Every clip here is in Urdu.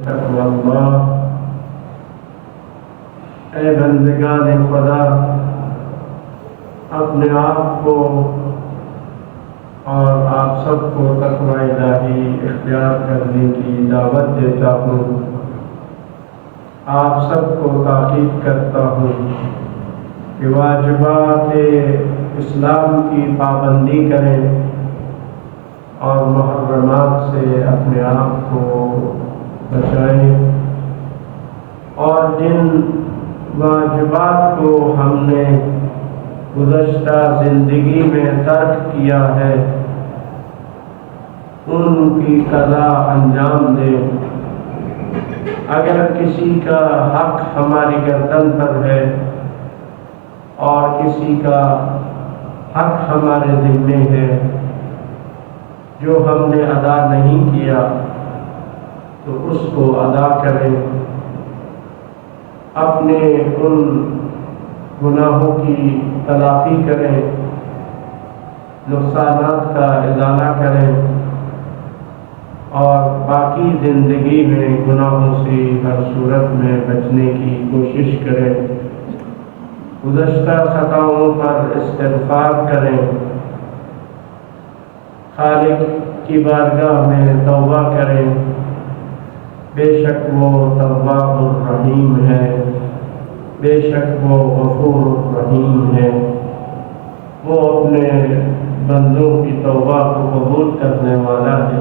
تقوی اللہ۔ اے بندگان خدا، اپنے آپ کو اور آپ سب کو تقوی الہی اختیار کرنے کی دعوت دیتا ہوں۔ آپ سب کو تاکید کرتا ہوں کہ واجبات اسلام کی پابندی کریں اور محرمات سے اپنے آپ کو بچائیں، اور جن واجبات کو ہم نے گزشتہ زندگی میں ترک کیا ہے ان کی قضا انجام دیں۔ اگر کسی کا حق ہماری گردن پر ہے اور کسی کا حق ہمارے ذمے ہے جو ہم نے ادا نہیں کیا تو اس کو ادا کریں، اپنے ان گناہوں کی تلافی کریں، نقصانات کا ازالہ کریں اور باقی زندگی میں گناہوں سے ہر صورت میں بچنے کی کوشش کریں، گزشتہ خطاؤں پر استغفار کریں، خالق کی بارگاہ میں توبہ کریں۔ بے شک وہ تواب الرحیم ہے، بے شک وہ غفور الرحیم ہے۔ وہ اپنے بندوں کی توبہ کو قبول کرنے والا ہے،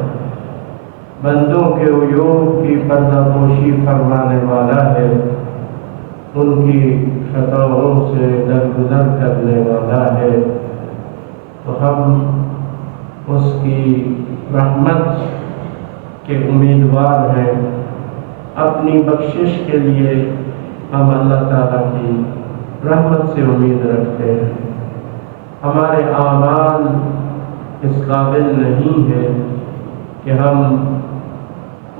بندوں کے عیوب کی پردہ پوشی فرمانے والا ہے، ان کی خطاؤں سے درگزر کرنے والا ہے۔ تو ہم اس کی رحمت کے امیدوار ہیں، اپنی بخشش کے لیے ہم اللہ تعالیٰ کی رحمت سے امید رکھتے ہیں۔ ہمارے اعمال اس قابل نہیں ہے کہ ہم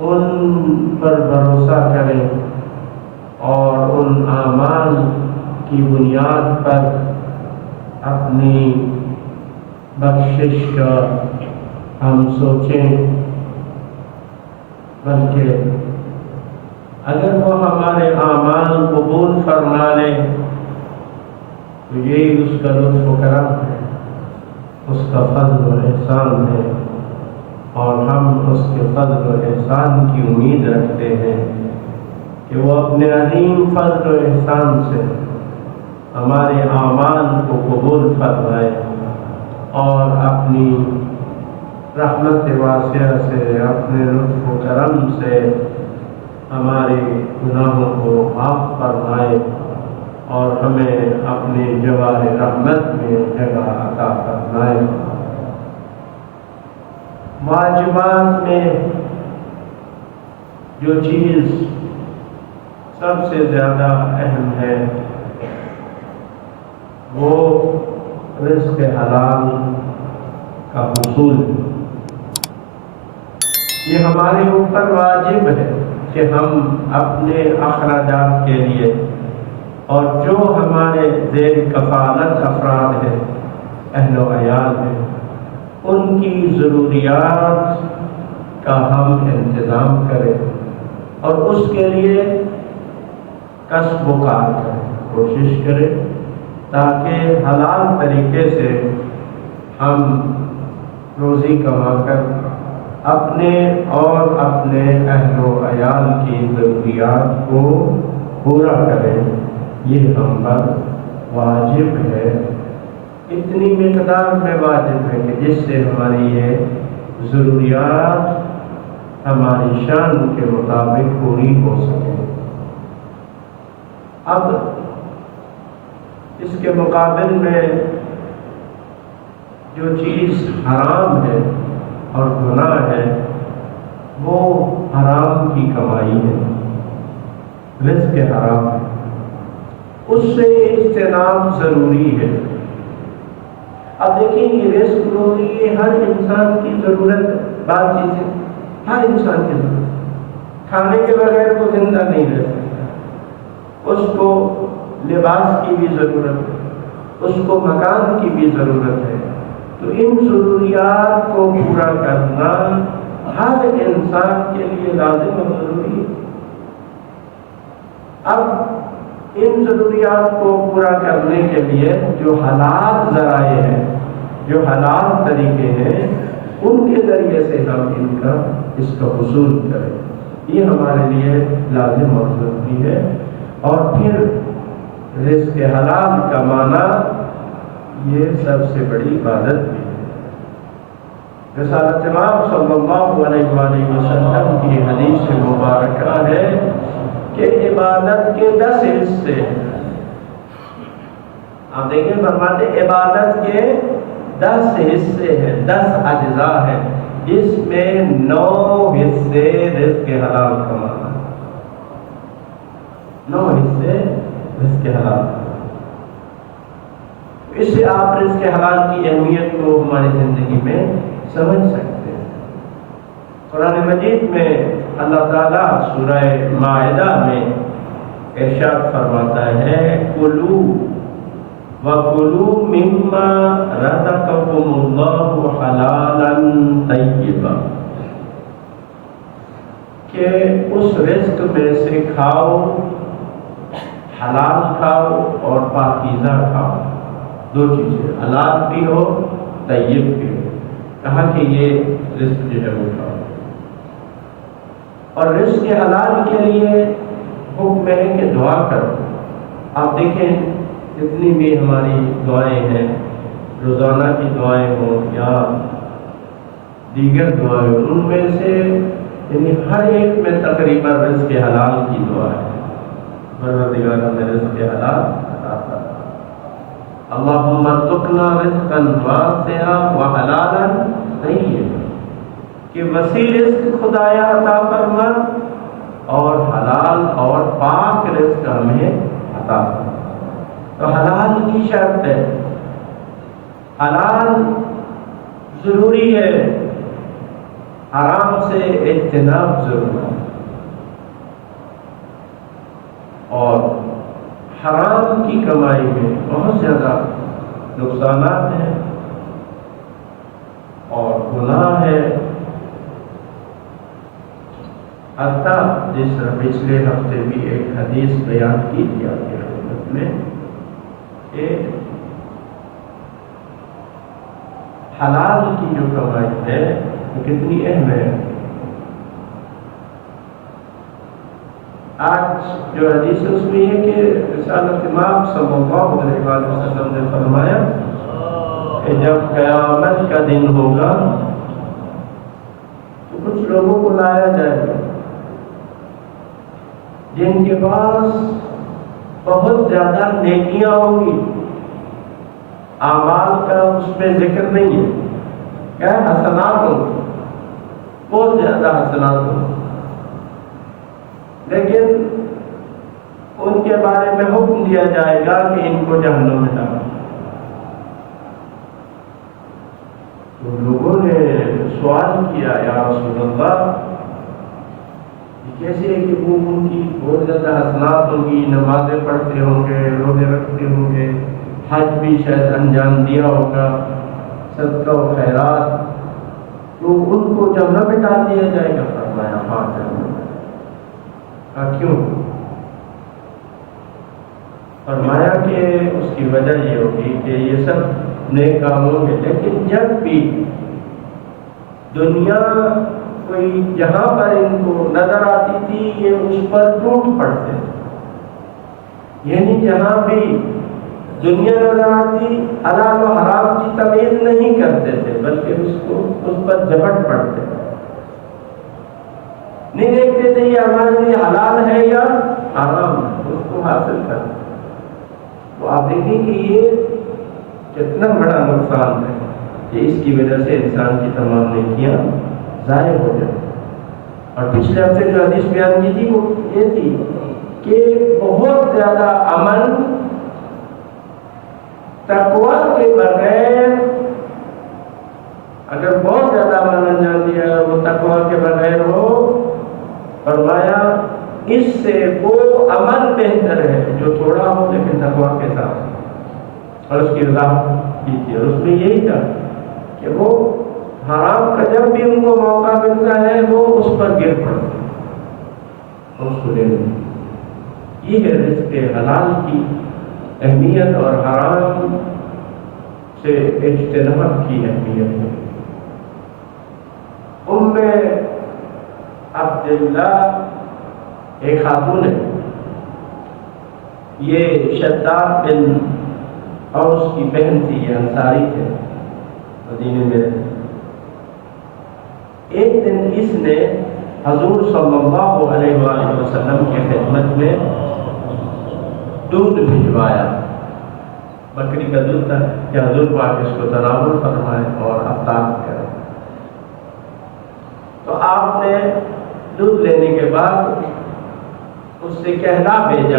ان پر بھروسہ کریں اور ان اعمال کی بنیاد پر اپنی بخشش کا ہم سوچیں، بلکہ اگر وہ ہمارے اعمال قبول فرما لے تو یہی اس کا لطف و کرم ہے، اس کا فضل و احسان ہے، اور ہم اس کے فضل و احسان کی امید رکھتے ہیں کہ وہ اپنے عظیم فضل و احسان سے ہمارے اعمال کو قبول فرمائے اور اپنی رحمت واسعہ سے، اپنے لطف و کرم سے ہمارے گناہوں کو معاف فرمائے اور ہمیں اپنے جوار رحمت میں جگہ عطا فرمائے۔ واجبات میں جو چیز سب سے زیادہ اہم ہے وہ رزق حلال کا حصول ہے۔ یہ ہمارے اوپر واجب ہے کہ ہم اپنے اخراجات کے لیے اور جو ہمارے زیر کفالت افراد ہیں، اہل و عیال ہیں، ان کی ضروریات کا ہم انتظام کریں اور اس کے لیے کسب و کار کریں، کوشش کریں تاکہ حلال طریقے سے ہم روزی کما کر اپنے اور اپنے اہل و عیال کی ضروریات کو پورا کریں۔ یہ ہم پر واجب ہے، اتنی مقدار میں واجب ہے کہ جس سے ہماری یہ ضروریات ہماری شان کے مطابق پوری ہو سکے۔ اب اس کے مقابل میں جو چیز حرام ہے اور گناہ ہے وہ حرام کی کمائی ہے، رزق حرام ہے، اس سے اجتناب ضروری ہے۔ اب دیکھیں یہ رزق روزی یہ ہر انسان کی ضرورت ہے، بعض چیزیں ہر انسان کی ضرورت، کھانے کے بغیر وہ زندہ نہیں رہ سکتا، اس کو لباس کی بھی ضرورت ہے، اس کو مکان کی بھی ضرورت ہے۔ تو ان ضروریات کو پورا کرنا ہر انسان کے لیے لازم اور ضروری ہے۔ اب ان ضروریات کو پورا کرنے کے لیے جو حلال ذرائع ہیں، جو حلال طریقے ہیں، ان کے ذریعے سے ہم اس کا حصول کریں، یہ ہمارے لیے لازم اور ضروری ہے۔ اور پھر رزق حلال کمانا یہ سب سے بڑی عبادت بھی ہے۔ رسالت امام صلی اللہ علیہ وآلہ وسلم کی حدیث مبارکہ ہے کہ عبادت کے 10 حصے ہیں۔ آپ دیکھیں فرماتے عبادت کے 10 حصے ہیں، 10 اجزاء ہیں، جس میں 9 حصے رزق حلال کمانا، 9 حصے رزق حلال کمانا۔ اس سے آپ رزق حلال کی اہمیت کو ہماری زندگی میں سمجھ سکتے ہیں۔ قرآن مجید میں اللہ تعالیٰ سورہ مائدہ میں ارشاد فرماتا ہے کلوا وَكُلُوا مِمَّا رَزَقَكُمُ اللَّهُ حَلَالًا طَيِّبًا، کہ اس رزق میں سے کھاؤ، حلال کھاؤ اور پاکیزہ کھاؤ، 2 چیزیں، حلال بھی ہو طیب بھی ہو۔ کہا کہ یہ رزق جو ہے وہ کھاؤ، اور رزق حلال کے لیے حکم ہے کہ دعا کرو۔ آپ دیکھیں جتنی بھی ہماری دعائیں ہیں، روزانہ کی دعائیں ہوں یا دیگر دعائیں، ان میں سے یعنی ہر ایک میں تقریباً رزق حلال کی دعا ہے۔ پروردگار ہمیں رزق حلال عطا فرما، اللہم ارزقنا رزقا واسعا وحلالا طیبا، کہ وسیع رزق خدایا عطا فرما اور حلال اور پاک رزق ہمیں عطا فرما۔ تو حلال کی شرط ہے، حلال ضروری ہے، حرام سے اجتناب ضروری ہے، اور حرام کی کمائی میں بہت زیادہ نقصانات ہیں اور گناہ ہے۔ حتیٰ جس طرح پچھلے ہفتے بھی ایک حدیث بیان کی تھی آپ کی خدمت میں کہ حلال کی جو کمائی ہے وہ کتنی اہم ہے۔ آج جو حدیث ہے اس میں یہ کہ رسالت امام صلی اللہ علیہ وسلم نے فرمایا کہ جب قیامت کا دن ہوگا تو کچھ لوگوں کو لایا جائے گا جن کے پاس بہت زیادہ نیکیاں ہوں گی، اعمال کا اس میں ذکر نہیں ہے، کیا حسنات ہوں گے، بہت زیادہ حسنات ہوں گے، لیکن ان کے بارے میں حکم دیا جائے گا کہ ان کو جہنم میں ڈالو۔ تو لوگوں نے سوال کیا یا رسول اللہ، کیسے ہے کہ وہ ان کی بہت زیادہ حسنات ہوں گی، نمازیں پڑھتے ہوں گے، روزے رکھتے ہوں گے، حج بھی شاید انجام دیا ہوگا، صدقہ و خیرات، تو ان کو جہنم میں ڈال دیا جائے گا؟ فرمایا ہاں جہنم میں۔ کیوں؟ فرمایا کہ اس کی وجہ یہ ہوگی کہ یہ سب نیک کام ہوں گے، لیکن جب بھی دنیا کوئی جہاں پر ان کو نظر آتی تھی یہ اس پر ٹوٹ پڑتے تھے، یعنی جہاں بھی دنیا نظر آتی حلال و حرام کی تمیز نہیں کرتے تھے، بلکہ اس پر جھپٹ پڑتے تھے، نہیں دیکھتے تھے یہ ہمارے لیے حلال ہے یا حرام ہے، اس کو حاصل کرتے۔ تو آپ دیکھیں کہ یہ کتنا بڑا نقصان ہے کہ اس کی وجہ سے انسان کی تمام نیکیاں ضائع ہو جائے۔ اور پچھلے ہفتے جو حدیث بیان کی تھی وہ یہ تھی کہ بہت زیادہ عمل تقویٰ کے بغیر، اگر بہت زیادہ عمل انجام دیا وہ تقویٰ کے بغیر ہو، فرمایا اس سے وہ عمل بہتر ہے جو تھوڑا ہو لیکن تقویٰ کے ساتھ، اور اس کی وضاحت کی تھی، اور اس میں یہی تھا کہ وہ حرام کا جب بھی ان کو موقع ملتا ہے وہ اس پر گر پڑتے اور اس کو لے لیتے۔ یہ ہے رزق حلال کی اہمیت اور حرام سے اجتناب کی اہمیت ہے۔ ام عبداللہ ایک خاتون ہے، یہ شداد بن اوس کی بہن تھی، یہ انصاری تھے، مدینے میں رہتے۔ ایک دن اس نے حضور صلی اللہ علیہ وآلہ وسلم کی خدمت میں دودھ بھجوایا، بکری کا دودھ تھا کہ حضور پاک اس کو تناول فرمائے اور افطار کرے۔ تو آپ نے دودھ لینے کے بعد اس سے کہلا بھیجا،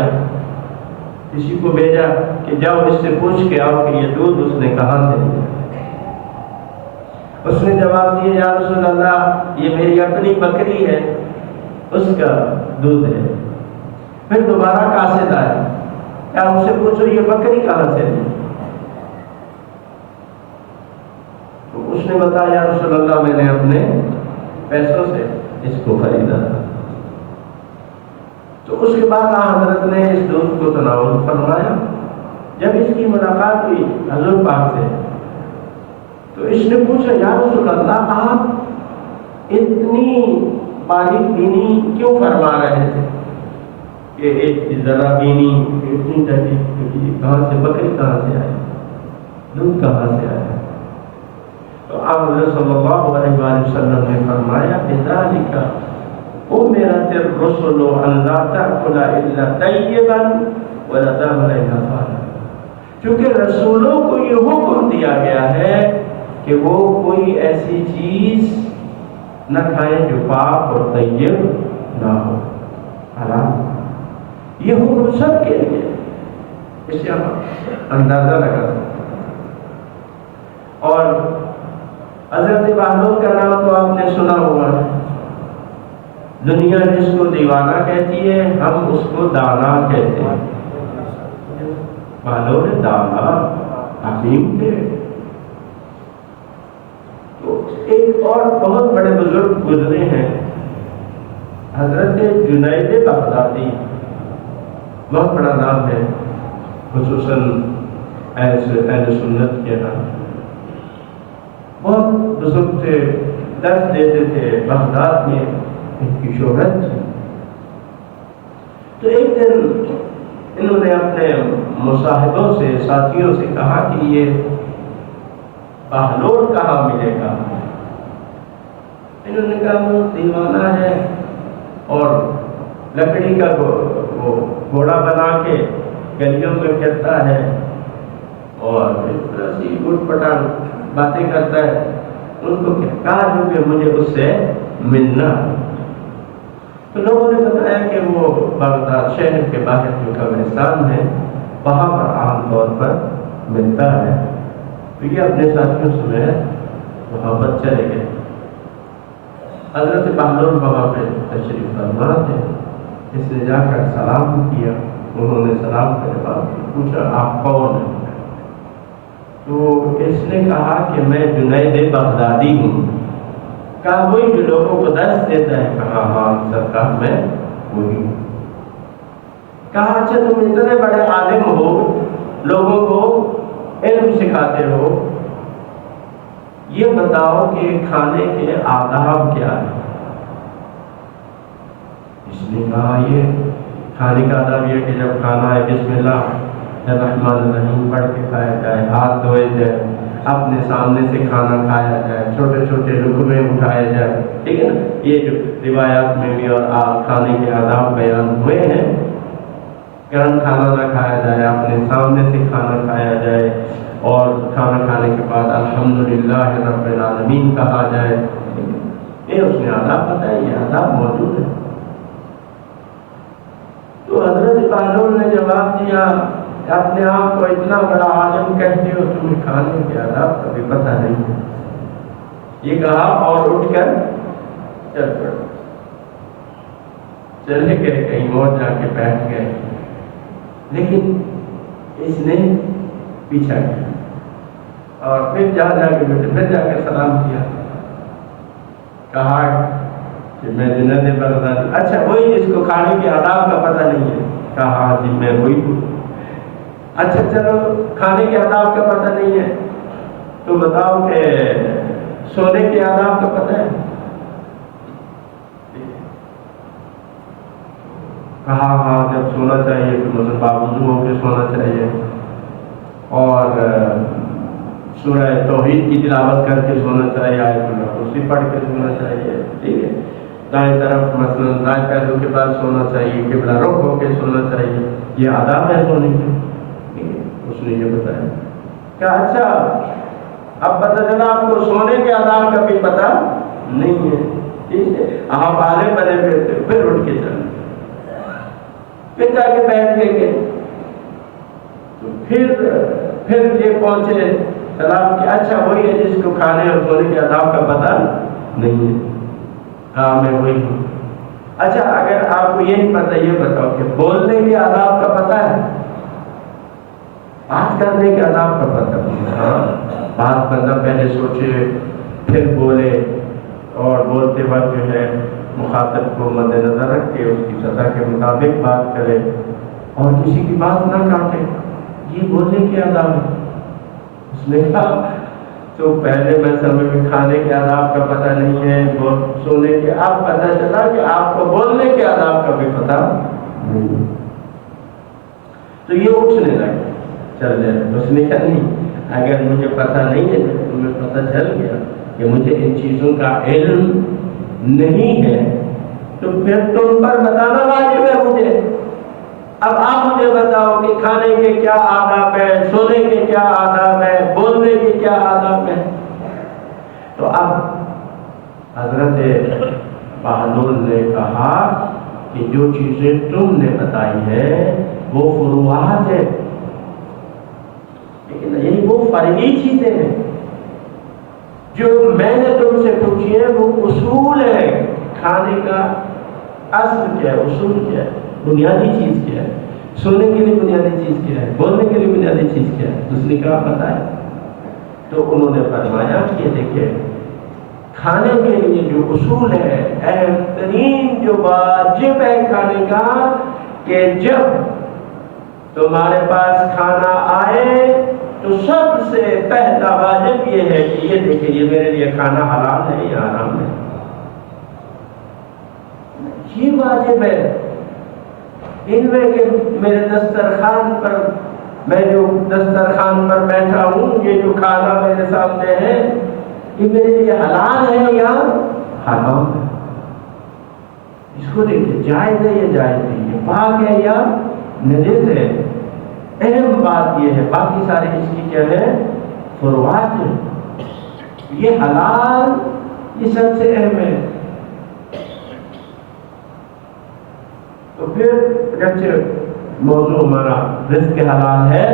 کسی کو بھیجا کہ جاؤ اس سے پوچھ کے آؤ کہ یہ دودھ اس نے کہاں سے لیا۔ اس نے جواب دیا، یا رسول اللہ یہ میری اپنی بکری ہے، اس کا دودھ ہے۔ پھر دوبارہ قاصد آیا، کیا ان سے پوچھو یہ بکری کہاں سے لی؟ تو اس نے بتایا، یا رسول اللہ میں نے اپنے پیسوں سے اس کو خریدا تھا۔ تو اس کے بعد حضرت نے اس دودھ کو تناول فرمایا۔ جب اس کی ملاقات ہوئی حضور پاک سے تو اس نے پوچھا، یا رسول اللہ آپ اتنی باریک بینی کیوں فرما رہے تھے کہ ایک ذرا بینی اتنی دقیق، کہاں سے بکری کہاں سے آئی، دودھ کہاں سے آیا؟ تو آپ حضرت صلی اللہ علیہ وآلہ وسلم نے فرمایا، بذالک امرت الرسل ان لا تأکل الا طیبا ولا تأکل الا طاہرا۔ کیونکہ رسولوں کو یہ حکم دیا گیا ہے کہ وہ کوئی ایسی چیز نہ کھائیں جو پاک اور طیب نہ ہو، حرام۔ یہ حکم سب کے لیے، اس سے آپ اندازہ لگا سکتے ہیں۔ اور حضرت بہلول کا نام تو آپ نے سنا ہوگا، دنیا جس کو دیوانہ کہتی ہے ہم اس کو دانا کہتے ہیں۔ بہلول دانا حکیم تھے۔ تو ایک اور بہت بڑے بزرگ گزرے ہیں، حضرت جنید بغدادی، بہت بڑا نام ہے خصوصاً اہل سنت کے نام۔ بہت بزرگ تھے، درس دیتے تھے، بغداد میں ان کی شہرت تھی۔ تو ایک دن انہوں نے اپنے مصاحبوں سے، ساتھیوں سے کہا کہ یہ بہلول کہاں ملے گا؟ انہوں نے کہا وہ دیوانہ ہے اور لکڑی کا وہ گھوڑا بنا کے گلیوں میں پھرتا ہے اور اس طرح سے اٹھ پٹانگ باتیں کرتا ہے۔ ان کو کہا جو کہ مجھے اس سے ملنا۔ تو لوگوں نے بتایا کہ وہ بغداد شہر کے باہر جو قبرستان ہے وہاں پر عام طور پر ملتا ہے۔ تو یہ اپنے ساتھیوں سمیت وہاں پر چلے گئے۔ حضرت بہلول وہاں پہ تشریف فرما تھے۔ اس نے جا کر سلام کیا، انہوں نے سلام کا جواب پوچھا آپ کون ہیں؟ تو اس نے کہا کہ میں جنید بغدادی ہوں۔ کہا وہی جو لوگوں کو درس دیتا ہے؟ کہا ہاں سرکار میں وہی ہوں۔ کہا اچھا تم اتنے بڑے عالم ہو، لوگوں کو علم سکھاتے ہو، یہ بتاؤ کہ کھانے کے آداب کیا ہیں؟ اس نے کہا یہ کھانے کا آداب یہ کہ جب کھانا ہے بسم اللہ الرحمن الرحیم پڑھ کے کھایا جائے، ہاتھ دھوئے جائے، اپنے سامنے سے کھانا کھایا جائے، چھوٹے چھوٹے لقمے اٹھائے جائے، ٹھیک ہے نا؟ یہ جو روایات میں بھی اور کھانے کے آداب بیان ہوئے ہیں، گرم کھانا نہ کھایا جائے، اپنے سامنے سے کھانا کھایا جائے، اور کھانا کھانے کے بعد الحمدللہ رب العالمین کہا جائے۔ یہ اس نے آداب بتائے، یہ آداب موجود ہے۔ تو حضرت بہلول نے جواب دیا، اپنے آپ کو اتنا بڑا عالم کہتے ہو، تمہیں کھانے کے آداب کا بھی پتہ نہیں ہے۔ یہ کہا اور اٹھ کر چل پڑے، چلے گئے کہیں اور جا کے بیٹھ گئے۔ لیکن اس نے پیچھا کیا اور پھر جا کے بیٹھے، پھر جا کے سلام کیا، کہا کہ میں جنید بغدادی۔ اچھا وہی جس کو کھانے کے آداب کا پتہ نہیں ہے، کہا ہاں جی میں وہی ہوں۔ اچھا چلو کھانے کے آداب کا پتہ نہیں ہے تو بتاؤ کہ سونے کے آداب کا پتہ ہے؟ کہا ہاں جب سونا چاہیے تو مثلا باوضو ہو کے سونا چاہیے، اور سورہ توحید کی تلاوت کر کے سونا چاہیے، آیت الکرسی پڑھ کے سونا چاہیے، ٹھیک ہے، دائیں طرف مثلا دائیں پہلو کے پاس سونا چاہیے، قبلہ رخ ہو کے سونا چاہیے، یہ آداب ہے سونے کے، ٹھیک ہے، اس نے یہ بتایا کہ اچھا اب پتہ چلا آپ کو سونے کے آداب کا بھی پتہ نہیں ہے، ٹھیک ہے، آپ عالم بنے پھرتے، پھر اٹھ کے چلے، پھر جا کے بیٹھ گئے، تو پھر یہ پہنچے سلام کہ اچھا وہی ہے جس کو کھانے اور سونے کے آداب کا پتہ نہیں ہے، ہاں میں وہی ہوں۔ اچھا اگر آپ کو یہ نہیں پتہ یہ بتاؤ کہ بولنے کے آداب کا پتہ ہے؟ بات کرنے کے آداب کا پتہ ہے؟ ہاں بات بندہ پہلے سوچے پھر بولے، اور بولتے وقت جو ہے مخاطب کو مد نظر رکھ کے اس کی سطح کے مطابق بات کرے اور کسی کی بات نہ کاٹے، یہ بولنے کے آداب ہے۔ اس نے کہا تو پہلے میں سمجھ میں کھانے کے آداب کا پتہ نہیں ہے، سونے کے، اب پتہ چلا کہ آپ کو بولنے کے آداب کا بھی پتہ نہیں، تو یہ اٹھنے لگے چل جائے۔ اس نے کہا نہیں، اگر مجھے پتہ نہیں ہے، تمہیں پتہ چل گیا کہ مجھے ان چیزوں کا علم نہیں ہے، تو پھر تم پر بتانا واجب ہے مجھے۔ اب آپ مجھے بتاؤ کہ کھانے کے کیا آداب ہے، سونے کے کیا آداب ہے، بولنے کے کیا آداب ہے۔ تو اب حضرت بہلول نے کہا کہ جو چیزیں تم نے بتائی ہے وہ فروعات ہے، لیکن یہی وہ فرعی چیزیں ہیں، جو میں نے تم سے پوچھی ہے وہ اصول ہے۔ کھانے کا اصل کیا ہے، اصول کیا ہے، بنیادی چیز کیا ہے، سونے کے لیے بنیادی چیز کیا ہے، بولنے کے لیے بنیادی چیز کیا ہے، دوسری کا پتہ ہے۔ تو انہوں نے فرمایا کہ دیکھیں کھانے کے لیے جو اصول ہے، اہم ترین جو واجب ہے کھانے کا، کہ جب تمہارے پاس کھانا آئے تو سب سے پہلا واجب یہ ہے کہ یہ دیکھیں یہ میرے لیے کھانا حلال ہے یا حرام ہے، یہ واجب ہے۔ ان میں کہ میرے دسترخوان پر، میں جو دسترخوان پر بیٹھا ہوں، یہ جو کھانا میرے سامنے ہے یہ میرے لیے حلال ہے یا حرام ہے، اس کو دیکھیں جائز ہے یا جائز نہیں ہے، پاک ہے یا نجس ہے۔ اہم بات یہ ہے، باقی سارے اس کی کیا ہے، فروعات ہے۔ یہ حلال یہ سب سے اہم ہے۔ تو پھر اگرچہ موضوع ہمارا رزق حلال ہے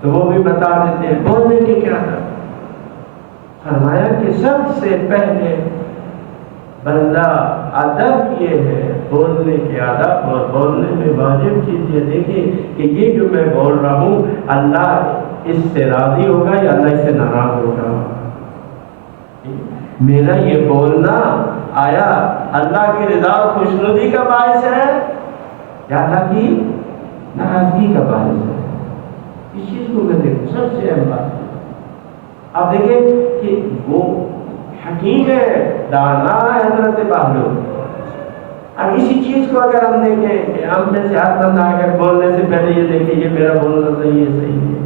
تو وہ بھی بتا دیتے ہیں بولنے کے کیا تھا۔ فرمایا کہ سب سے پہلے بندہ ادب یہ ہے، بولنے کے آداب، اور بولنے میں واجب چیز یہ دیکھیں کہ یہ جو میں بول رہا ہوں اللہ اس سے راضی ہوگا یا اللہ اس سے ناراض ہوگا۔ میرا یہ بولنا آیا اللہ کی رضا اور خوشنودی کا باعث ہے یا اللہ کی ناراضگی کا باعث ہے، اس چیز کو میں دیکھوں سب سے اہم بات ہے۔ اب دیکھیں کہ وہ حکیم ہے، دانا ہے حضرت بہلول۔ اب اسی چیز کو اگر ہم دیکھیں کہ ہم میں سے ہر بندہ اگر بولنے سے پہلے یہ دیکھیں یہ میرا بولنا صحیح ہے، صحیح ہے،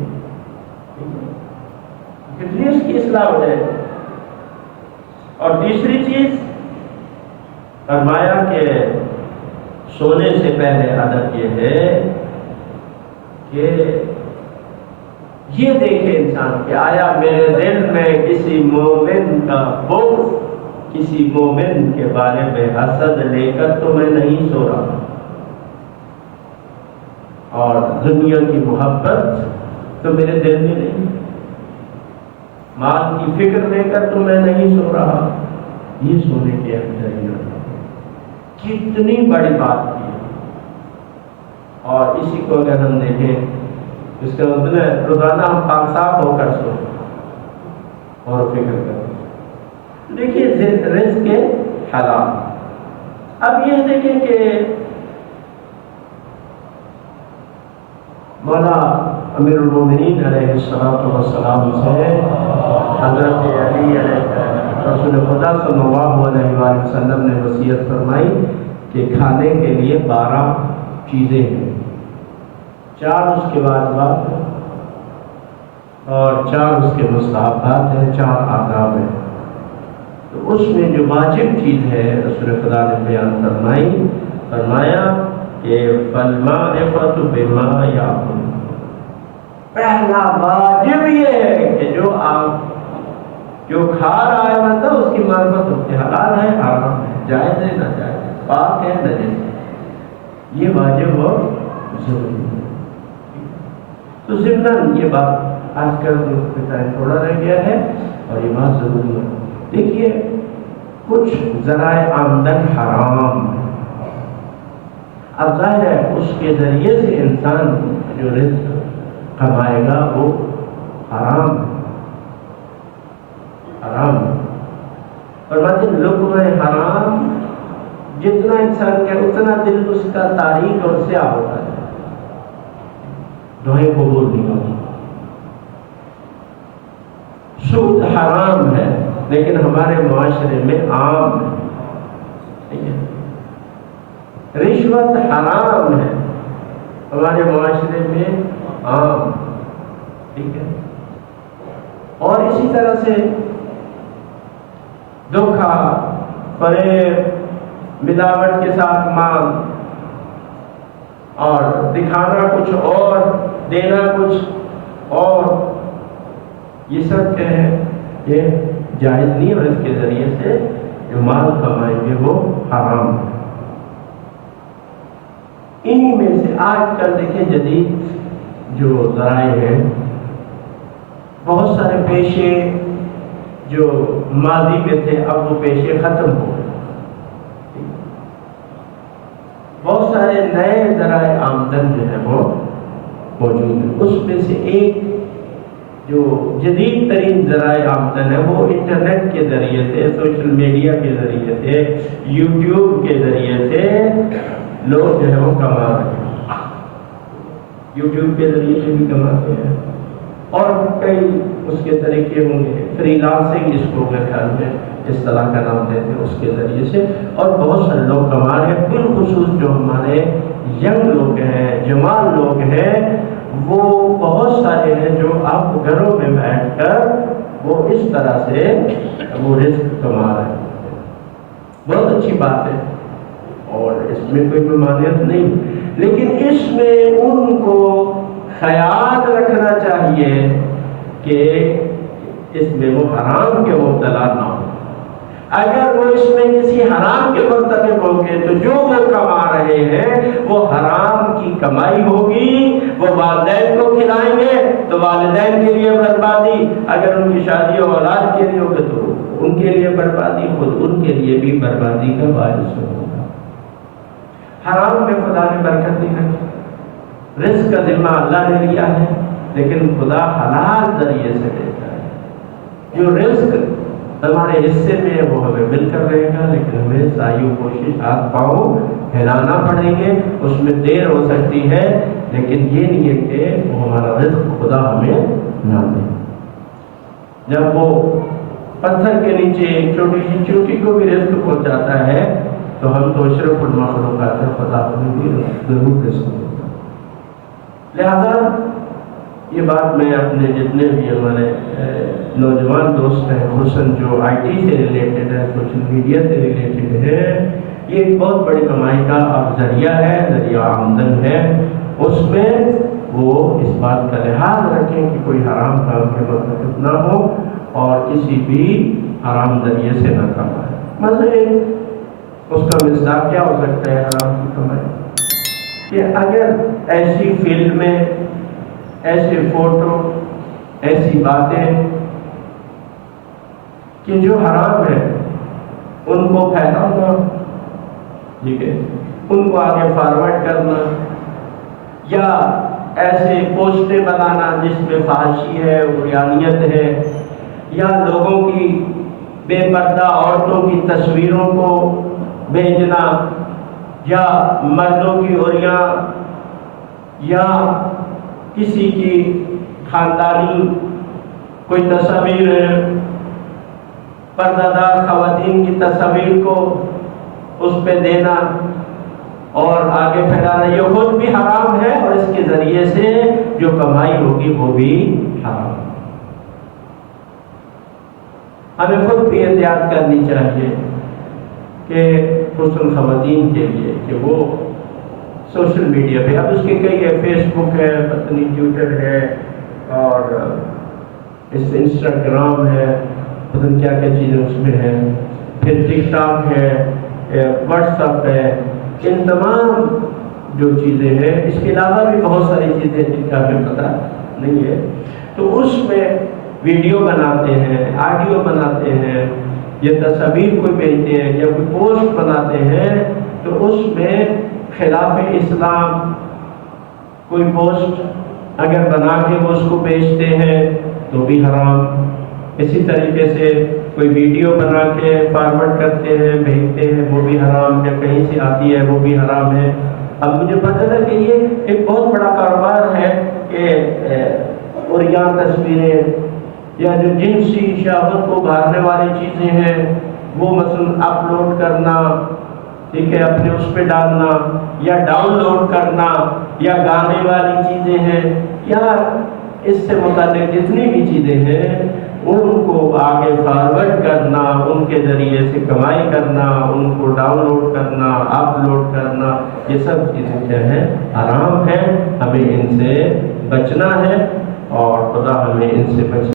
کتنی اس کی اصلاح ہو جائے۔ اور تیسری چیز فرمایا کہ سونے سے پہلے ادب یہ ہے کہ یہ دیکھے انسان کہ آیا میرے دل میں کسی مومن کا بغض، کسی مومن کے بارے میں حسد لے کر تو میں نہیں سو رہا، اور دنیا کی محبت تو میرے دل میں نہیں، مال کی فکر لے کر تو میں نہیں سو رہا۔ یہ سونے کے اندر کتنی بڑی بات کی ہے۔ اور اسی کو اگر ہم دیکھیں اس کا مطلب ہے روزانہ ہم پاک صاف ہو کر سویں اور فکر کریں۔ دیکھیے رزق کے حلال۔ اب یہ دیکھیں کہ مولا امیر المومنین علیہ السلام سے حضرت علی رسول خدا صلی اللہ علیہ وآلہ وسلم نے وصیت فرمائی کہ کھانے کے لیے 12 چیزیں ہیں، 4 اس کے واجبات ہیں اور 4 اس کے مستحبات ہیں، 4 آداب ہیں۔ تو اس میں جو واجب چیز ہے رسول خدا نے بیان فرمایا کہ فالمعرفۃ بما یأکل، پہلا واجب یہ ہے کہ جو کھا رہا ہے بندہ اس کی معرفت ہو کہ حلال ہے حرام ہے، جائز ہے ناجائز ہے، پاک ہے نجس ہے، یہ واجب اور ضروری ہے۔ تو ضمن یہ بات آج کل جو ٹائم تھوڑا رہ گیا ہے اور یہ بات ضروری ہے۔ دیکھیے کچھ ذرائع آمدن حرام ہے، اب ظاہر ہے اس کے ذریعے سے انسان جو رزق کمائے گا وہ حرام ہے، فرماتے ہیں لقمہ حرام جتنا انسان کا اتنا دل اس کا تاریک اور سیاہ ہوتا ہے، دعائیں قبول نہیں ہوتی۔ سود حرام ہے لیکن ہمارے معاشرے میں عام ہے، رشوت حرام ہے ہمارے معاشرے میں عام، ٹھیک ہے، اور اسی طرح سے دھوکہ، فریب، ملاوٹ کے ساتھ مال اور دکھانا کچھ اور دینا کچھ اور، یہ سب کیا ہے، یہ جائز نہیں، اور اس کے ذریعے سے جو مال کمائیں گے وہ حرام ہے۔ انہی میں سے آج کل دیکھیں جدید جو ذرائع ہیں، بہت سارے پیشے جو ماضی میں تھے اب وہ پیشے ختم ہو گئے، بہت سارے نئے ذرائع آمدن جو ہے وہ موجود ہیں۔ اس میں سے ایک جو جدید ترین ذرائع آمدن ہے وہ انٹرنیٹ کے ذریعے سے، سوشل میڈیا کے ذریعے سے، یوٹیوب کے ذریعے سے لوگ جو ہے وہ کما رہے ہیں، یوٹیوب کے ذریعے سے بھی کماتے ہیں، اور کئی اس کے طریقے ہوں گے، فری لانسنگ جس کو میرے خیال میں اس طرح کا نام دیتے ہیں، اس کے ذریعے سے، اور بہت سارے لوگ کما رہے ہیں۔ بالخصوص جو ہمارے ینگ لوگ ہیں، جوان لوگ ہیں، وہ بہت سارے ہیں جو آپ گھروں میں بیٹھ کر وہ اس طرح سے وہ رزق کما رہے ہیں۔ بہت اچھی بات ہے اور اس میں کوئی ممانعت نہیں، لیکن اس میں ان کو خیال رکھنا چاہیے کہ اس میں وہ حرام کے مبتلا نہ ہو۔ اگر وہ اس میں کسی حرام کے مرتکب ہوں گے تو جو وہ کما رہے ہیں وہ حرام کی کمائی ہوگی، وہ والدین کو کھلائیں گے تو والدین کے لیے بربادی، اگر ان کی شادی اور اولاد کے لیے ہوگی تو ان کے لیے بربادی، خود ان کے لیے بھی بربادی کا باعث ہوگا۔ حرام میں خدا نے برکت نہیں رکھی، رزق کا ذمہ اللہ نے لیا ہے، لیکن خدا حلال ذریعے سے دیتا ہے۔ جو رزق ہمارے حصے میں وہ ہمیں مل کر رہے گا، لیکن ہمیں سعی و کوشش، ہاتھ پاؤں پھیلانا پڑیں گے، اس میں دیر ہو سکتی ہے، لیکن یہ نہیں ہے کہ وہ ہمارا رزق خدا ہمیں نہ دے۔ جب وہ پتھر کے نیچے ایک چھوٹی سی چوٹی کو بھی رزق پہنچاتا ہے تو ہم تو اشرف المخلوقات ہیں، خدا ہمیں بھی ضرور رزق دیتا ہے۔ لہذا یہ بات میں اپنے جتنے بھی ہمارے نوجوان دوست ہیں، خصوصاً جو آئی ٹی سے ریلیٹڈ ہے، سوشل میڈیا سے ریلیٹڈ ہے، یہ ایک بہت بڑی کمائی کا اب ذریعہ ہے، ذریعہ آمدن ہے، اس میں وہ اس بات کا لحاظ رکھیں کہ کوئی حرام کام کے مرتکب نہ ہو اور کسی بھی حرام ذریعے سے نہ کمائے۔ مثلا اس کا مصداق کیا ہو سکتا ہے حرام کی کمائی؟ کہ اگر ایسی فلمیں، ایسے فوٹو، ایسی باتیں کہ جو حرام ہے ان کو پھیلانا، ٹھیک ہے، ان کو آگے فارورڈ کرنا، یا ایسے پوسٹیں بنانا جس میں فحاشی ہے، عریانیت ہے، یا لوگوں کی بے پردہ عورتوں کی تصویروں کو بھیجنا، یا مردوں کی عریاں، یا کسی کی خاندانی کوئی تصاویر ہے، پردہ دار خواتین کی تصاویر کو اس پہ دینا اور آگے پھیلانا، یہ خود بھی حرام ہے اور اس کے ذریعے سے جو کمائی ہوگی وہ بھی حرام ہے۔ ہمیں خود بھی احتیاط کرنی چاہیے کہ خصوصاً خواتین کے لیے کہ وہ سوشل میڈیا پہ، اب اس کے کئی ہے، فیس بک ہے، پتہ نہیں ٹویٹر ہے، اور اس انسٹاگرام ہے، پتہ نہیں کیا کیا چیزیں اس میں ہیں، پھر ٹک ٹاک ہے، واٹس ایپ ہے، ان تمام جو چیزیں ہیں، اس کے علاوہ بھی بہت ساری چیزیں جن کا ہمیں پتہ نہیں ہے، تو اس میں ویڈیو بناتے ہیں، آڈیو بناتے ہیں، یا تصاویر کوئی بھیجتے ہیں یا کوئی پوسٹ بناتے ہیں، تو اس میں خلاف اسلام کوئی پوسٹ اگر بنا کے وہ اس کو بیچتے ہیں تو بھی حرام۔ اسی طریقے سے کوئی ویڈیو بنا کے فارورڈ کرتے ہیں، بھیجتے ہیں، وہ بھی حرام، یا کہیں سے آتی ہے وہ بھی حرام ہے۔ اب مجھے پتہ ہے کہ یہ ایک بہت بڑا کاروبار ہے کہ عریان تصویریں یا جو جنسی شہوت کو ابھارنے والی چیزیں ہیں وہ مثلا اپلوڈ کرنا، ٹھیک ہے، اپنے اس پہ ڈالنا یا ڈاؤن لوڈ کرنا، یا گانے والی چیزیں ہیں یا اس سے متعلق جتنی بھی چیزیں ہیں ان کو آگے فارورڈ کرنا، ان کے ذریعے سے کمائی کرنا، ان کو ڈاؤن لوڈ کرنا، اپلوڈ کرنا، یہ سب چیزیں کیا ہیں؟ حرام ہیں۔ ہمیں ان سے بچنا ہے اور خدا ہمیں ان سے بچنا